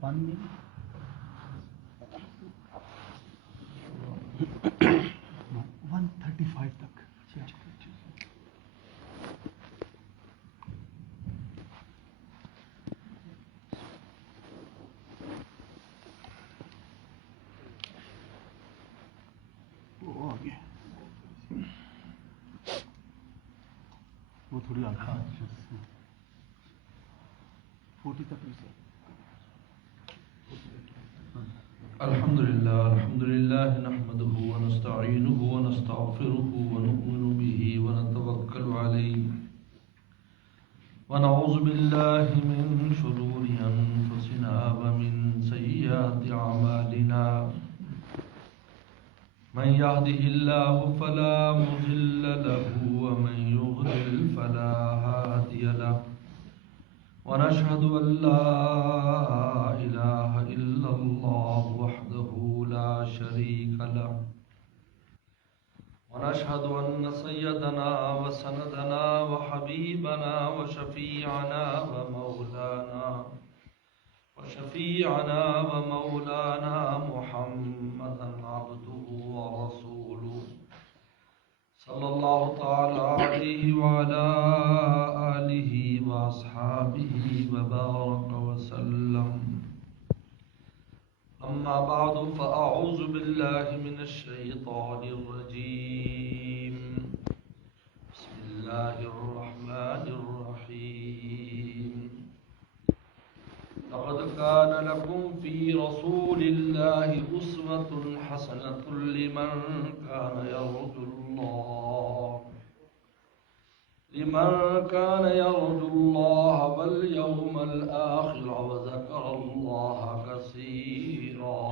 پانی 135 تک وہ آگے وہ تھوڑی آگے 40 تک الحمد لله نحمده ونستعينه ونستغفره ونؤمن به ونتوكل عليه ونعوذ بالله من شرور أنفسنا ومن سيئات أعمالنا من يهده الله فلا مضل له ومن يضلل فلا هادي له ونشهد أن لا إله إلا الله وحده لا شريك له ونشهد أن سيدنا وسندنا وحبيبنا وشفيعنا ومولانا محمدا عبده ورسوله صلى الله تعالى عليه وعلى آله وأصحابه وبارك وسلم أما بعد فأعوذ بالله من الشيطان الرجيم بسم الله الرحمن الرحيم لقد كان لكم في رسول الله أسوة حسنة لمن كان يرجو الله واليوم الآخر وذكر الله كثيرا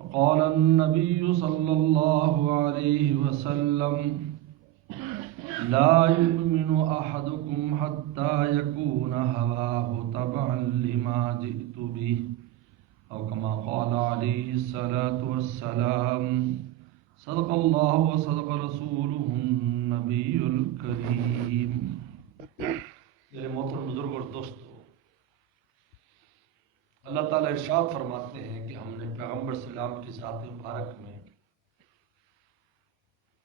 وقال النبي صلى الله عليه وسلم لا يؤمن أحدكم حتى يكون هواه تبعا لما جئت به أو كما قال عليه الصلاة والسلام صدق الله وصدق رسوله النبي الكريم. میرے محترم بزرگ اور دوستو، اللہ تعالیٰ ارشاد فرماتے ہیں کہ ہم نے پیغمبر السلام کی ذات مبارک میں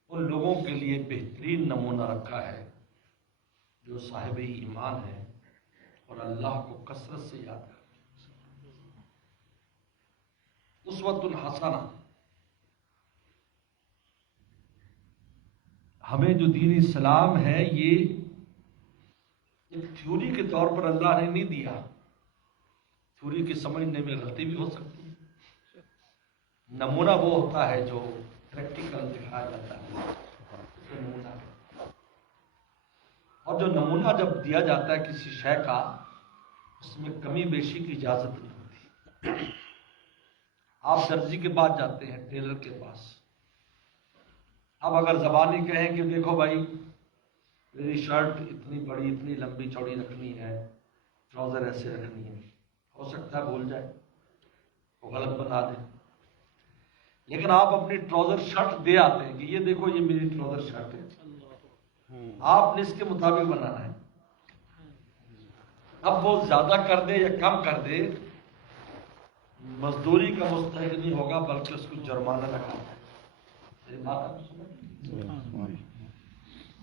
ان لوگوں کے لیے بہترین نمونہ رکھا ہے جو صاحب ایمان ہیں اور اللہ کو کثرت سے یاد کرتے ہیں. اسوۃ حسنہ، ہمیں جو دین اسلام ہے یہ ایک تھیوری کے طور پر اللہ نے نہیں دیا. تھیوری کی سمجھنے میں غلطی بھی ہو سکتی ہے. نمونہ وہ ہوتا ہے جو پریکٹیکل دکھایا جاتا ہے. نمونہ، اور جو نمونہ جب دیا جاتا ہے کسی شے کا، اس میں کمی بیشی کی اجازت نہیں ہوتی. آپ درزی کے پاس جاتے ہیں، ٹیلر کے پاس، اب اگر زبانی کہیں کہ دیکھو بھائی میری شرٹ اتنی بڑی اتنی لمبی چوڑی رکھنی ہے، ٹراؤزر ایسے رکھنی ہے، ہو سکتا ہے بھول جائے، وہ غلط بنا دے. لیکن آپ اپنی ٹراؤزر شرٹ دے آتے ہیں کہ یہ دیکھو یہ میری ٹراؤزر شرٹ ہے، آپ نے اس کے مطابق بنانا ہے. اب وہ زیادہ کر دے یا کم کر دے، مزدوری کا مستحق نہیں ہوگا بلکہ اس کو جرمانہ لگانا ہے.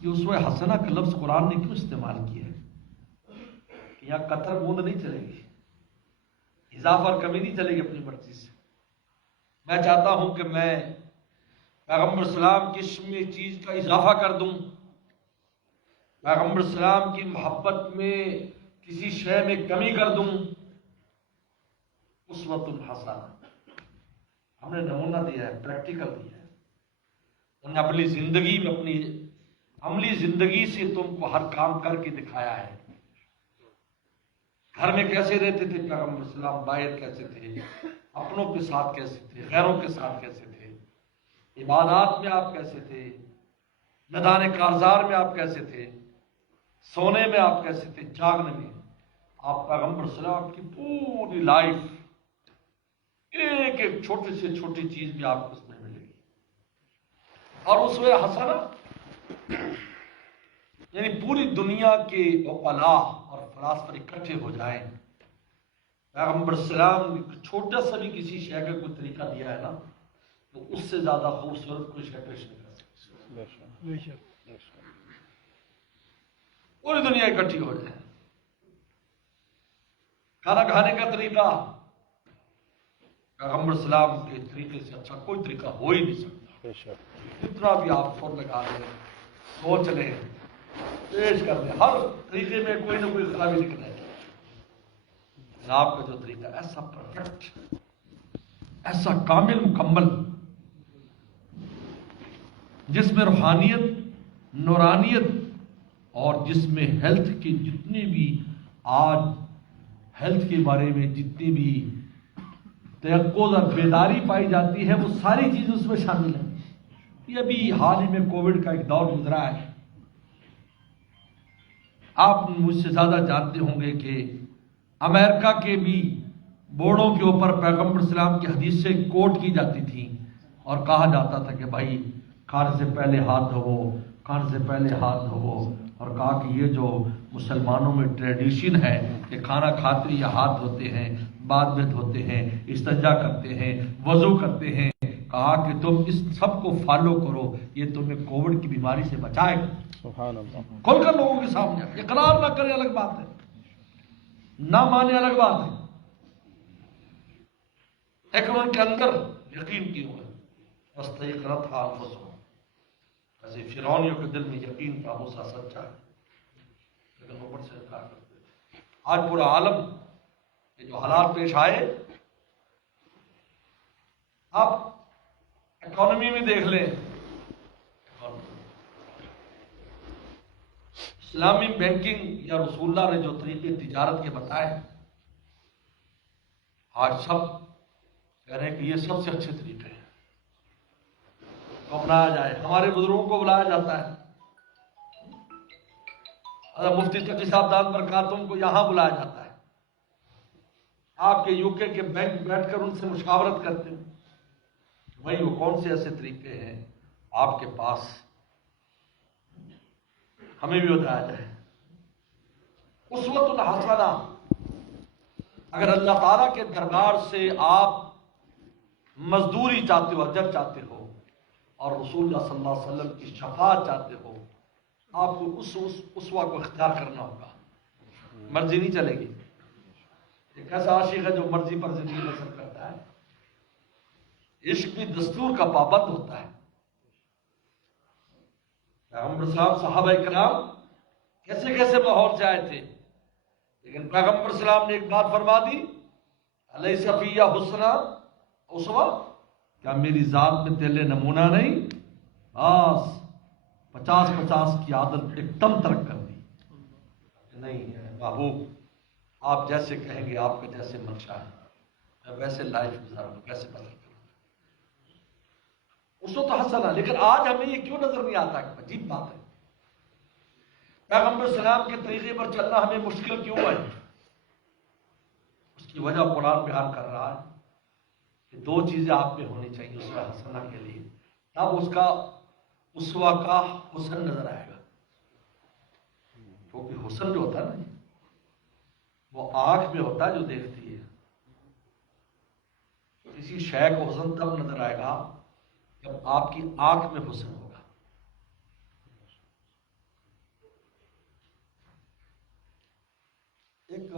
یہ اسوہ حسنہ کا لفظ قرآن نے کیوں استعمال کیا ہے کہ یہاں قطر بوند نہیں چلے گی، اضافہ اور کمی نہیں چلے گی اپنی مرضی سے. میں چاہتا ہوں کہ میں پیغمبر السلام کی چیز کا اضافہ کر دوں، پیغمبر السلام کی محبت میں کسی شے میں کمی کر دوں. اسوۃ حسنہ ہم نے نمونہ دیا ہے، پریکٹیکل دیا ہے. انہوں نے اپنی زندگی میں، اپنی عملی زندگی سے تم کو ہر کام کر کے دکھایا ہے. گھر میں کیسے رہتے تھے پیغمبر السلام، باہر کیسے تھے، اپنوں کے ساتھ کیسے تھے، غیروں کے ساتھ کیسے تھے، عبادات میں آپ کیسے تھے، میدان کارزار میں آپ کیسے تھے، سونے میں آپ کیسے تھے، جاگنے میں. آپ پیغمبر السلام کی پوری لائف ایک ایک چھوٹی سے چھوٹی چیز بھی آپ کو اس میں ملے گی. اور اسوہ حسنہ یعنی پوری دنیا کے عقلاء اور فلاسفہ اکٹھے ہو جائیں، پیغمبر السلام چھوٹا سا بھی کسی شے کا کوئی طریقہ دیا ہے نا تو اس سے زیادہ خوبصورت کوئی شے پیش نہیں کر سکتی. پوری دنیا اکٹھی ہو جائے. کھانا کھانے کا طریقہ پیغمبر السلام کے طریقے سے اچھا کوئی طریقہ ہو ہی نہیں سکتا. کتنا بھی آپ فور لگا لیں، سوچ لیں، پیش کر دیں، ہر طریقے میں کوئی نہ کوئی خرابی نکل آئے. آپ کا جو طریقہ ایسا پرفیکٹ، ایسا کامل مکمل، جس میں روحانیت، نورانیت اور جس میں ہیلتھ کی جتنی بھی آج ہیلتھ کے بارے میں جتنی بھی تیقظ اور بیداری پائی جاتی ہے وہ ساری چیزیں اس میں شامل ہیں. یہ ابھی حال ہی میں کووڈ کا ایک دور گزرا ہے. آپ مجھ سے زیادہ جانتے ہوں گے کہ امریکہ کے بھی بورڈوں کے اوپر پیغمبر اسلام کی حدیثیں کوٹ کی جاتی تھیں اور کہا جاتا تھا کہ بھائی کھانے سے پہلے ہاتھ دھوو، کھانے سے پہلے ہاتھ دھوو، اور کہا کہ یہ جو مسلمانوں میں ٹریڈیشن ہے کہ کھانا کھاتے ہی ہاتھ دھوتے ہیں، بعد میں دھوتے ہیں، استنجا کرتے ہیں، وضو کرتے ہیں، کہا کہ تم اس سب کو فالو کرو، یہ تمہیں کووڈ کی بیماری سے بچائے گا. سبحان اللہ. کھول کر لوگوں کے سامنے اقرار نہ کرے الگ بات ہے، نہ مانے الگ بات ہے، لیکن ان کے اندر یقین کیوں ہے. وَاسْتَيْقَنَتْهَا أَنفُسُهُمْ. ایسے فرعونیوں کے دل میں یقین تھا موسیٰ سچا ہے، لیکن اوپر سے انکار کرتے تھے. آج پورا عالم یہ جو حالات پیش آئے، آپ اکانومی میں دیکھ لیں، اسلامی بینکنگ یا رسول اللہ نے جو طریقے تجارت کے بتائے، آج سب کہہ رہے ہیں کہ یہ سب سے اچھے طریقے ہیں کو اپنایا جائے. ہمارے بزرگوں کو بلایا جاتا ہے، حضرت مفتی تقی صاحب دامت برکاتہم کو یہاں بلایا جاتا ہے. آپ کے یو کے بینک بیٹھ کر ان سے مشاورت کرتے ہیں، بھائی وہ کون سے ایسے طریقے ہیں آپ کے پاس، ہمیں بھی بتایا جائے. اسوۃ حسنہ. اگر اللہ تعالیٰ کے دربار سے آپ مزدوری چاہتے ہو، اجر چاہتے ہو، اور رسول اللہ صلی اللہ علیہ وسلم کی شفاعت چاہتے ہو، آپ کو اس اسوہ کو اختیار کرنا ہوگا. مرضی نہیں چلے گی. ایک ایسا عاشق ہے جو مرضی پر زندگی بسر کرتا ہے. عشق بھی دستور کا پابند ہوتا ہے. پیغمبر صاحب صحابہ کرام کیسے کیسے ماحول سے آئے تھے، لیکن پیغمبر اسلام نے ایک بات فرما دی، الیس فی حسنہ اسوہ. کیا میری ذات میں تیرے نمونہ نہیں؟ بس 50 کی عادت ایک دم ترک کر دی. نہیں ہے محبوب، آپ جیسے کہیں گے، آپ کا جیسے منشا ہے، میں ویسے لائف گزاروں، ویسے بدل کروں. اس کو تو حسنا. لیکن آج ہمیں یہ کیوں نظر نہیں آتا؟ عجیب بات ہے. پیغمبر اسلام کے طریقے پر چلنا ہمیں مشکل کیوں ہے؟ اس کی وجہ قرآن بیان کر رہا ہے کہ دو چیزیں آپ میں ہونی چاہیے اسوہ حسنہ کے لیے، تب اس کا اسوہ کا حسن نظر آئے گا. کیونکہ حسن جو ہوتا ہے نا وہ آنکھ میں ہوتا ہے جو دیکھتی ہے. کسی شے کو حسن تب نظر آئے گا جب آپ کی آنکھ میں حسن ہوگا. ایک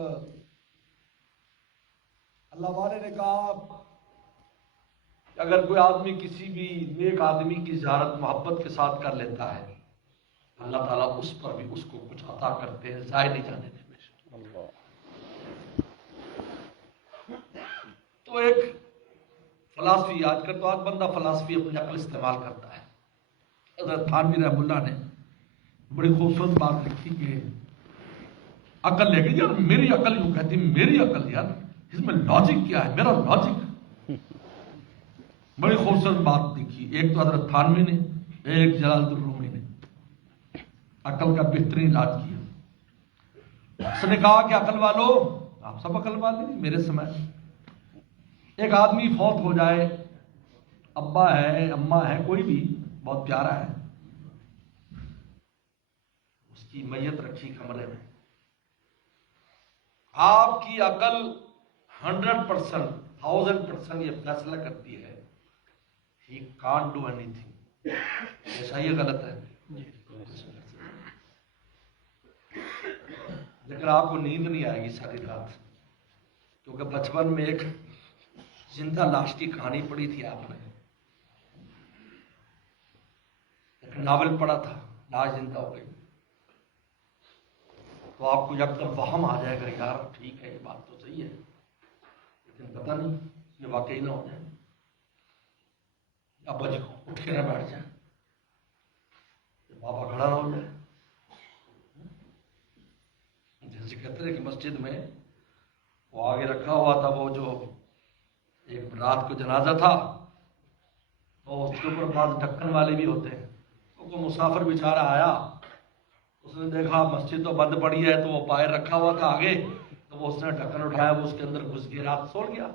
اللہ والے نے کہا کہ اگر کوئی آدمی کسی بھی نیک آدمی کی زیارت محبت کے ساتھ کر لیتا ہے، اللہ تعالیٰ اس پر بھی اس کو کچھ عطا کرتے ہیں، ضائع نہیں جانے دیتے. تو ایک فلاسفی، آج کل تو آج بندہ فلاسفی اپنی عقل استعمال کرتا ہے. حضرت تھانوی رحمہ اللہ نے بڑی خوبصورت بات لکھی کہ عقل لے کے، یار میری عقل یوں کہتی، میری عقل یار اس میں لاجک کیا ہے، میرا لاجک. بڑی خوبصورت بات لکھی. ایک تو حضرت تھانوی نے، ایک جلال الدین رومی نے عقل کا بہترین علاج کیا. اس نے کہا کہ عقل والو، آپ سب عقل والے میرے سمے، ایک آدمی فوت ہو جائے، ابا ہے، اماں ہے، کوئی بھی بہت پیارا ہے، اس کی میت رکھی کمرے میں. آپ کی عقل 100%, 1000% یہ فیصلہ کرتی ہے he can't do anything. ایسا یہ غلط ہے. لیکن آپ کو نیند نہیں آئے گی ساری رات، کیونکہ بچپن میں ایک زندہ لاش کی کہانی پڑھی تھی آپ نے، ایک ناول پڑھا تھا، لاش زندہ ہو گئی، تو آپ کو جب تک وہم آ جائے گا یار ٹھیک ہے یہ بات تو صحیح ہے، لیکن پتہ نہیں یہ واقعی نہ ہو جائے، ابا جی کو اٹھ کے نہ بیٹھ جائے، بابا کھڑا نہ ہو جائے. جیسے کہتے ہیں کہ مسجد میں وہ آگے رکھا ہوا تھا، وہ جو ایک رات کو جنازہ تھا، اور اس کے اوپر بعض ڈھکن والے بھی ہوتے ہیں، وہ مسافر بیچارہ آیا، اس نے دیکھا مسجد تو بند پڑی ہے، تو وہ باہر رکھا ہوا تھا آگے، تو وہ اس نے ڈھکن اٹھایا، وہ اس کے اندر گھس گیا، رات سو گیا.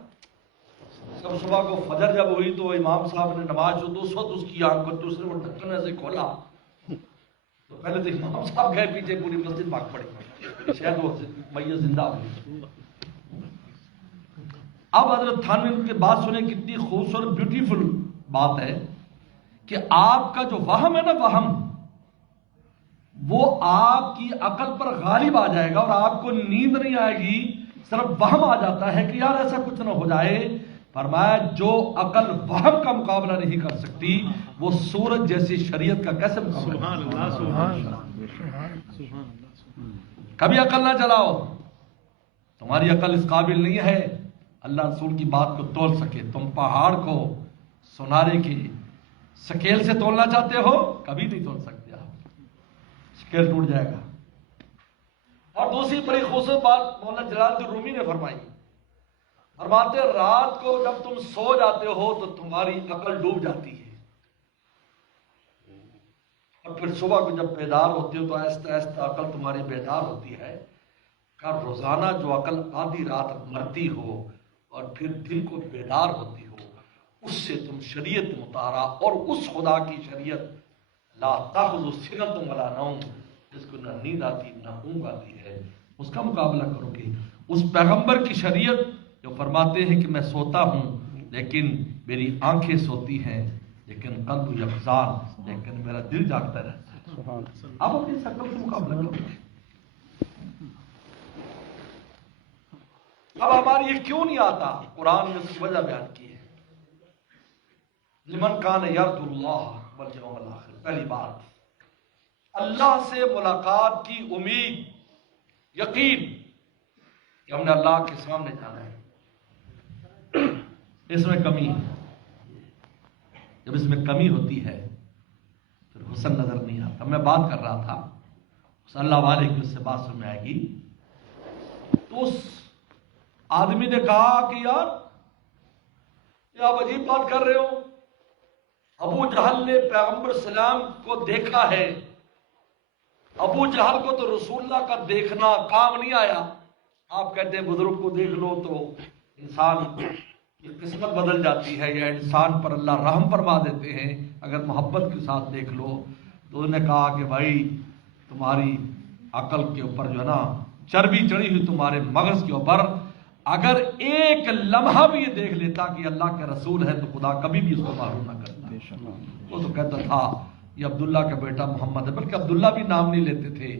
جب صبح کو فجر جب ہوئی تو امام صاحب نے نماز جو اس وقت اس کی آنکھ کو دوسرے وہ ڈھکن ایسے کھولا، تو پہلے تو امام صاحب گئے پیچھے، پوری مسجد بھاگ پڑی، شاید وہ میت زندہ ہوئی. اب حضرت تھانوی کی بات سنیں، کتنی خوبصورت بیوٹیفل بات ہے کہ آپ کا جو وہم ہے نا، وہم وہ آپ کی عقل پر غالب آ جائے گا اور آپ کو نیند نہیں آئے گی، صرف وہم آ جاتا ہے کہ یار ایسا کچھ نہ ہو جائے. فرمایا جو عقل وہم کا مقابلہ نہیں کر سکتی وہ سورج جیسی شریعت کا کیسے مقابلہ؟ کبھی عقل نہ چلاؤ، تمہاری عقل اس قابل نہیں ہے اللہ رسول کی بات کو تول سکے. تم پہاڑ کو سونارے کی سکیل سے تولنا چاہتے ہو، کبھی نہیں تول سکتے، آپ سکیل ٹوٹ جائے گا. اور دوسری بڑی خوبصورت بات مولانا جلال الدین رومی نے فرمائی، فرماتے رات کو جب تم سو جاتے ہو تو تمہاری عقل ڈوب جاتی ہے، اور پھر صبح کو جب بیدار ہوتے ہو تو آہستہ آہستہ عقل تمہاری بیدار ہوتی ہے. کہ روزانہ جو عقل آدھی رات مرتی ہو اور پھر دل کو بیدار ہوتی ہو، اس سے تم شریعت مطالعہ اور اس خدا کی شریعت لا تاخذ سنۃ ولا نوم، جس کو نہ نیند آتی نہ اونگ آتی ہے، اس کا مقابلہ کرو گے. اس پیغمبر کی شریعت جو فرماتے ہیں کہ میں سوتا ہوں لیکن میری آنکھیں سوتی ہیں لیکن قلب یقظان، لیکن میرا دل جاگتا رہتا ہے. اب اپنی عقل سے مقابلہ کرو. اب ہماری یہ کیوں نہیں آتا؟ قرآن نے اس کی وجہ بیان کی ہے. لمن کان یرجو اللہ والیوم الآخر، پہلی بات اللہ سے ملاقات کی امید، یقین کہ ہم نے اللہ کے سامنے جانا ہے. اس میں کمی ہے، جب اس میں کمی ہوتی ہے پھر حسن نظر نہیں آتا. میں بات کر رہا تھا اس اللہ والے کی، اس سے بات سن میں آئے گی. تو اس آدمی نے کہا کہ یار یہ آپ عجیب بات کر رہے ہو، ابو جہل نے پیغمبر السلام کو دیکھا ہے، ابو جہل کو تو رسول اللہ کا دیکھنا کام نہیں آیا. آپ کہتے ہیں بزرگ کو دیکھ لو تو انسان کی قسمت بدل جاتی ہے، یا انسان پر اللہ رحم فرما دیتے ہیں اگر محبت کے ساتھ دیکھ لو. تو انہوں نے کہا کہ بھائی تمہاری عقل کے اوپر جو ہے نا چربی چڑھی ہوئی، تمہارے مغز کے اوپر، اگر ایک لمحہ بھی یہ دیکھ لیتا کہ اللہ کے رسول ہے تو خدا کبھی بھی اس کو معلوم نہ کرتا. وہ تو کہتا تھا یہ عبداللہ کا بیٹا محمد ہے، بلکہ عبداللہ بھی نام نہیں لیتے تھے،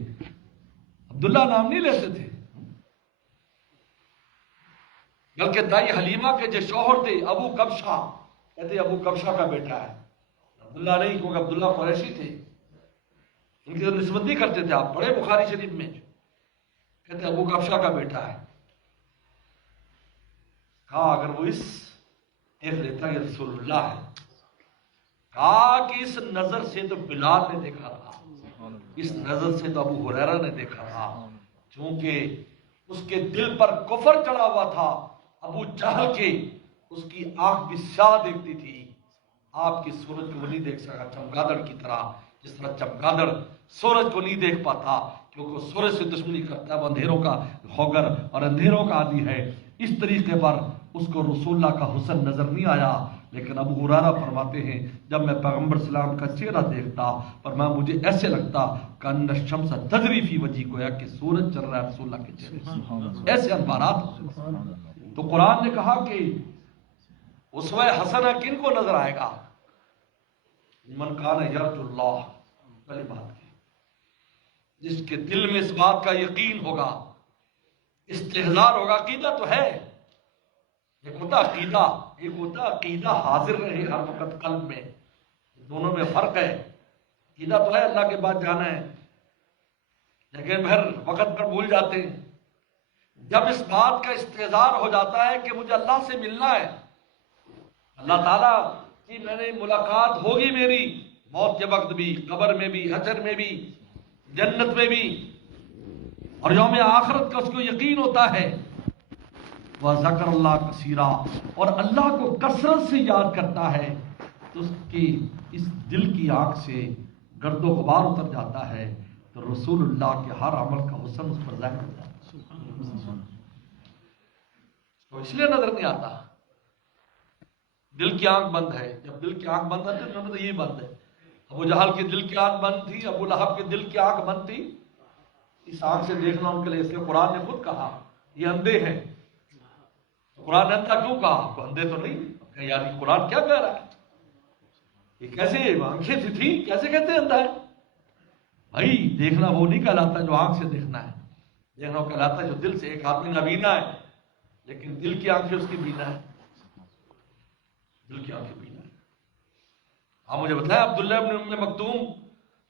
عبداللہ نام نہیں لیتے تھے، بلکہ دائی حلیمہ کے جو شوہر تھے ابو کبشہ، کہتے ابو کبشہ کا بیٹا ہے، عبداللہ نہیں، کیونکہ عبداللہ قریشی تھے، ان کی نسبت نہیں کرتے تھے. آپ پڑھے بخاری شریف میں، کہتے ابو کبشہ کا بیٹا ہے. کہا اگر وہ اس دیکھ لیتا یہ رسول اللہ ہے. کہا کہ اس نظر سے تو بلال نے دیکھا تھا، اس نظر سے تو ابو ہریرہ نے دیکھا تھا، چونکہ اس کے دل پر کفر چڑھا ہوا تھا. ابو جہل کے اس کی آنکھ بھی سیاہ دیکھتی تھی، آپ کی سورج کو وہ نہیں دیکھ سکا چمگادڑ کی طرح، جس طرح چمگادڑ سورج کو نہیں دیکھ پاتا کیونکہ وہ سورج سے دشمنی کرتا ہے، وہ اندھیروں کا ہوگر اور اندھیروں کا عادی ہے. اس طریقے پر اس کو رسول اللہ کا حسن نظر نہیں آیا. لیکن ابو ہریرہ فرماتے ہیں جب میں پیغمبر اسلام کا چہرہ دیکھتا فرمایا مجھے ایسے لگتا کہ ان الشمس تجری فی وجہی، گویا کہ سورج چل رہا ہے رسول اللہ کے چہرے سے، ایسے انوارات. تو قرآن نے کہا کہ اسوہ حسنہ کن کو نظر آئے گا؟ من کان یرجو اللہ، پہلی بات کی جس کے دل میں اس بات کا یقین ہوگا، استحضار ہوگا. عقیدہ تو ہے، ایک ہوتا عقیدہ، ایک ہوتا عقیدہ حاضر رہے ہر وقت قلب میں، دونوں میں فرق ہے. عقیدہ تو ہے اللہ کے بعد جانا ہے، لیکن ہر وقت پر بھول جاتے ہیں. جب اس بات کا استحضار ہو جاتا ہے کہ مجھے اللہ سے ملنا ہے، اللہ تعالیٰ کی میں نے ملاقات ہوگی میری موت کے وقت بھی، قبر میں بھی، حشر میں بھی، جنت میں بھی، اور یوم آخرت کا اس کو یقین ہوتا ہے، وَذَكَرَ اللَّهَ كَثِيرًا، اور اللہ کو کثرت سے یاد کرتا ہے، تو اس کی اس دل کی آنکھ سے گرد و غبار اتر جاتا ہے، تو رسول اللہ کے ہر عمل کا حسن اس پر ظاہر ہو جاتا ہے. تو اس لیے نظر نہیں آتا. دل کی آنکھ بند ہے. جب دل کی آنکھ بند ہے تو انہوں نے یہ بند ہے. ابو جہل کی دل کی آنکھ بند تھی، ابو لہب کی دل کی آنکھ بند تھی. اس آنکھ سے دیکھنا ان کے لیے، اس لیے قرآن نے خود کہا یہ اندھے ہیں. قرآن نے اندھا کیوں کہا؟ اندھے تو نہیں. یار یہ قرآن کیا کہہ رہا ہے؟ یہ کیسے آنکھیں تھی کیسے کہتے ہیں اندھا ہے؟ بھائی دیکھنا وہ نہیں کہلاتا جو آنکھ سے دیکھنا ہے، دیکھنا وہ کہلاتا ہے جو دل سے. ایک آدمی نابینا ہے لیکن دل کی آنکھیں اس کی بینا ہے، دل کی آنکھیں بینا ہے. آپ مجھے بتائیں عبداللہ ابن ام مکتوم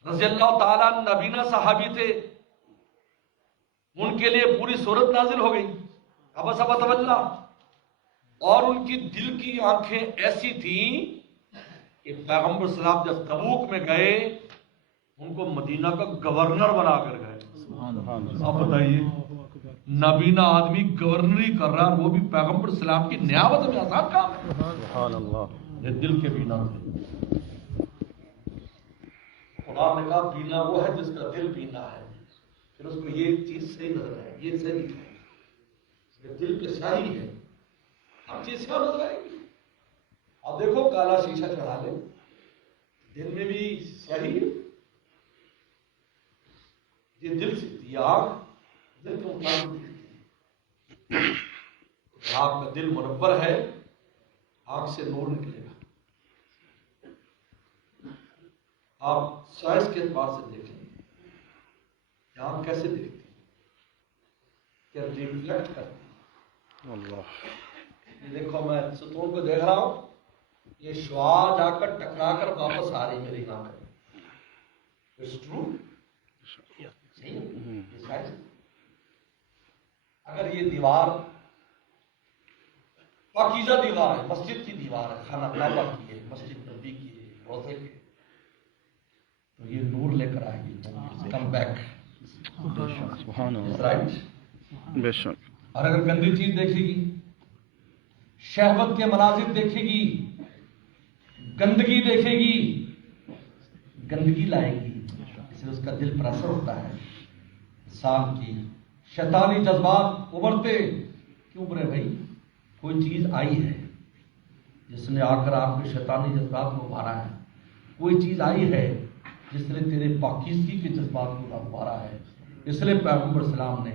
رضی اللہ تعالیٰ نابینا صحابی تھے، ان کے لیے پوری سورت نازل ہو گئی عبس وتولی، اور ان کی دل کی آنکھیں ایسی تھیں کہ پیغمبر صلی اللہ علیہ وسلم جب تبوک میں گئے ان کو مدینہ کا گورنر بنا کر گئے. آپ بتائیے نابینا آدمی گورنری کر رہا ہے، وہ بھی پیغمبر صلی اللہ علیہ وسلم کی نیابت میں، آسان کام ہے. سبحان اللہ. یہ دل کے بینا تھے. قرآن نے کہا بینا وہ ہے جس کا دل بینا ہے. پھر اس کو یہ چیز صحیح نظر آئے، یہ صحیح ہے، دل پہ سیاہی ہے، ہر چیز کیا نظر آئے گی. اب دیکھو کالا شیشہ چڑھا لے، دل میں بھی سیاہی ہے. یہ دل سے یہ آنکھ دل کے مطابق دیکھتی ہے. آپ کا دل منور ہے، آنکھ سے نور نکلے گا. آپ سائنس کے اعتبار سے دیکھیں کہ آنکھ کیسے دیکھتی ہے، کیا ریفلیکٹ کرتی ہے. یہ دیکھو میں ستون کو دیکھ رہا ہوں، یہ شعاع جا کر ٹکرا کر واپس آ رہی میری آنکھ میں. It's true. اگر یہ دیوار پاکیزہ دیوار ہے، مسجد کی دیوار ہے، خانہ کعبہ کی ہے، مسجد نبی کی ہے، روزے کی، تو یہ نور لے کر آئے گی. Come back. بے شک. اور اگر گندی چیز دیکھے گی، شہوت کے مناظر دیکھے گی، گندگی دیکھے گی، گندگی لائے گی، اس لیے اس کا دل پر اثر ہوتا ہے. انسان کی شیطانی جذبات ابھرتے کیوں ابھرے بھائی؟ کوئی چیز آئی ہے جس نے آ کر آپ کے شیطانی جذبات کو ابھارا ہے. کوئی چیز آئی ہے جس نے تیرے پاکیزگی کے جذبات کو ابھارا ہے. اس لیے پیغمبر السلام نے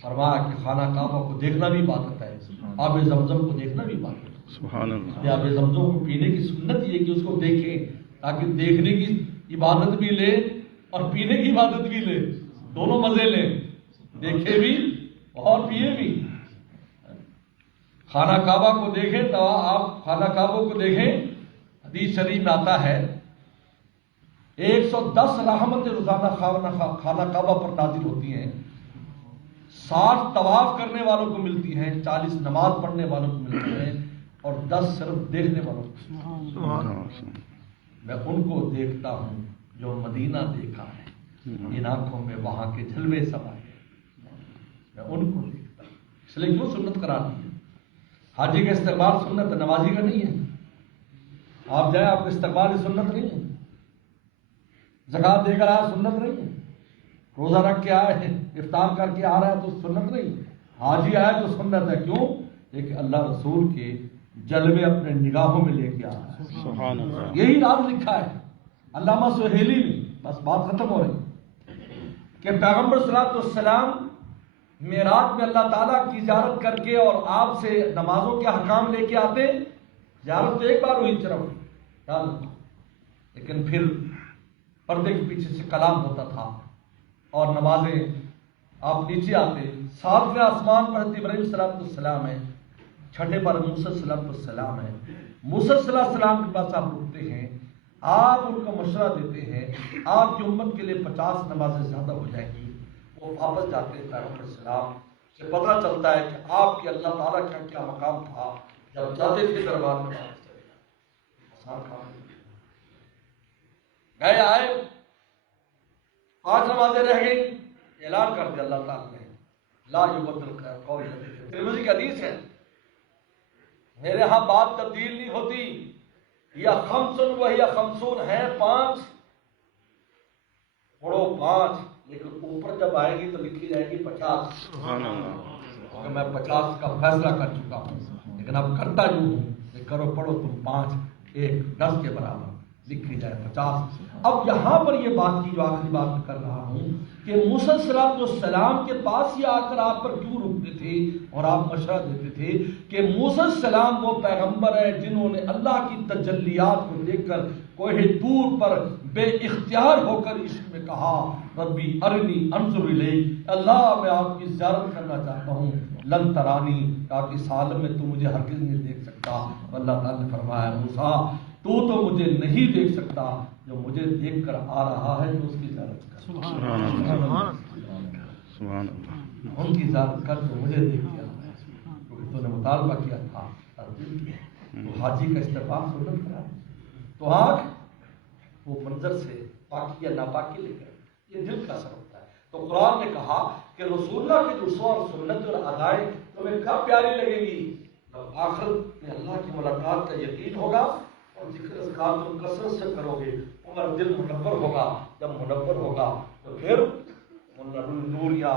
فرمایا کہ خانہ کعبہ کو دیکھنا بھی عبادت ہے، آب زمزم کو دیکھنا بھی عبادت ہے. سبحان اللہ. آب زمزم کو پینے کی سنت یہ کہ اس کو دیکھیں تاکہ دیکھنے کی عبادت بھی لے اور پینے کی عبادت بھی لے، دونوں مزے لیں، دیکھے بھی اور پیے بھی. خانہ کعبہ کو دیکھیں تو آپ خانہ کعبہ کو دیکھیں. حدیث شریف میں آتا ہے 110 رحمتیں روزانہ خانہ کعبہ پر نازل ہوتی ہیں. 60 طواف کرنے والوں کو ملتی ہیں، 40 نماز پڑھنے والوں کو ملتی ہیں، اور 10 صرف دیکھنے والوں کو. میں ان کو دیکھتا ہوں جو مدینہ دیکھا ہے، ان آنکھوں میں وہاں کے جلوے سمائے ہیں. میں ان کو دیکھتا ہوں. اس لیے کیوں سنت قرار دی ہے؟ حاجی کا استقبال سنت ہے، نمازی کا نہیں ہے. آپ جائیں آپ کا استقبال سنت نہیں ہے. زکات دے کر آیا سنت نہیں ہے. روزہ رکھ کے آئے، افطار کر کے آ رہا ہے تو سنت نہیں. حاجی آیا تو سنت ہے. کیوں؟ کہ اللہ رسول کے جلوے اپنے نگاہوں میں لے کے آ رہا ہے. سبحان اللہ. یہی راز لکھا ہے علامہ سہیلی نے. بس بات ختم ہو رہی کہ پیغمبر صلی اللہ علیہ وسلم معراج میں اللہ تعالیٰ کی زیارت کر کے اور آپ سے نمازوں کے احکام لے کے آتے. زیارت تو ایک بار ہوئی صرف، لیکن پھر پردے کے پیچھے سے کلام ہوتا تھا اور نمازیں. آپ نیچے آتے، 7ویں آسمان پر حضرت ابراہیم صلی اللہ علیہ وسلم ہے، 6 پر موسیٰ صلی اللہ علیہ وسلم ہے. موسیٰ صلی اللہ علیہ وسلم کے پاس آپ رکتے ہیں، آپ ان کو مشورہ دیتے ہیں، آپ کی امت کے لیے 50 نمازیں زیادہ ہو جائیں گی. وہ واپس جاتے ہیں. پیغمبر السلام سے پتہ چلتا ہے کہ آپ کے اللہ تعالیٰ کا کیا مقام تھا جب جاتے تھے دربار میں. گئے آئے، 5 نمازیں رہ گئی، اعلان کر دیا اللہ تعالیٰ نے، لا یبدل قول لدی. ترمذی کی حدیث ہے، میرے ہاں بات تبدیل نہیں ہوتی. یا خمسن وہی خمسون ہے 5، پڑھو 5، لیکن اوپر جب آئے گی تو لکھی جائے گی 50. کہ میں 50 کا فیصلہ کر چکا ہوں، لیکن اب کرتا یوں ہوں کہ کرو پڑھو تم 5، 1 10 کے برابر لکھی جائے 50. اب یہاں پر یہ بات کی جو آخری بات میں کر رہا ہوں کہ موسیٰ صلی اللہ علیہ وسلم کے پاس ہی آ کر آپ پر کیوں رکتے تھے اور آپ مشورہ دیتے تھے کہ موسیٰ السلام وہ پیغمبر ہے جنہوں نے اللہ کی تجلیات کو دیکھ کر کوہ طور پر بے اختیار ہو کر عشق میں کہا ربی ارنی انظر الیک، اللہ میں آپ کی زیارت کرنا چاہتا ہوں. لن ترانی، تاکہ اس عالم میں تو مجھے ہرگز نہیں دیکھ سکتا. اللہ تعالیٰ نے فرمایا موسیٰ تو مجھے نہیں دیکھ سکتا، جو مجھے دیکھ کر آ رہا ہے تو اس کی زیارت کر. سبحان اللہ. ان کی زیارت کر جو مجھے دیکھ کے آ رہا ہے، کیونکہ تو نے مطالبہ کیا تھا تو حاجی کا استقبال سنت کرا. تو آنکھ وہ منظر سے پاکی یا ناپاکی لے کر یہ دل کا اثر ہوتا ہے. تو قرآن نے کہا کہ رسول اللہ کے رسول اور سنت اور ادائیں تمہیں کب پیاری لگے گی؟ جب آخرت میں اللہ کی ملاقات کا یقین ہوگا اور ذکر اذکار تم کثرت سے کرو گے، تمہارا دل منور ہوگا. جب منور ہوگا تو پھر نوریاں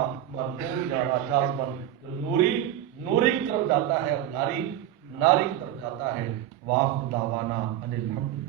راجاز بن نوری کی طرف جاتا ہے اور ناری کی طرف جاتا ہے. واخر دعوانا ان الحمد للہ.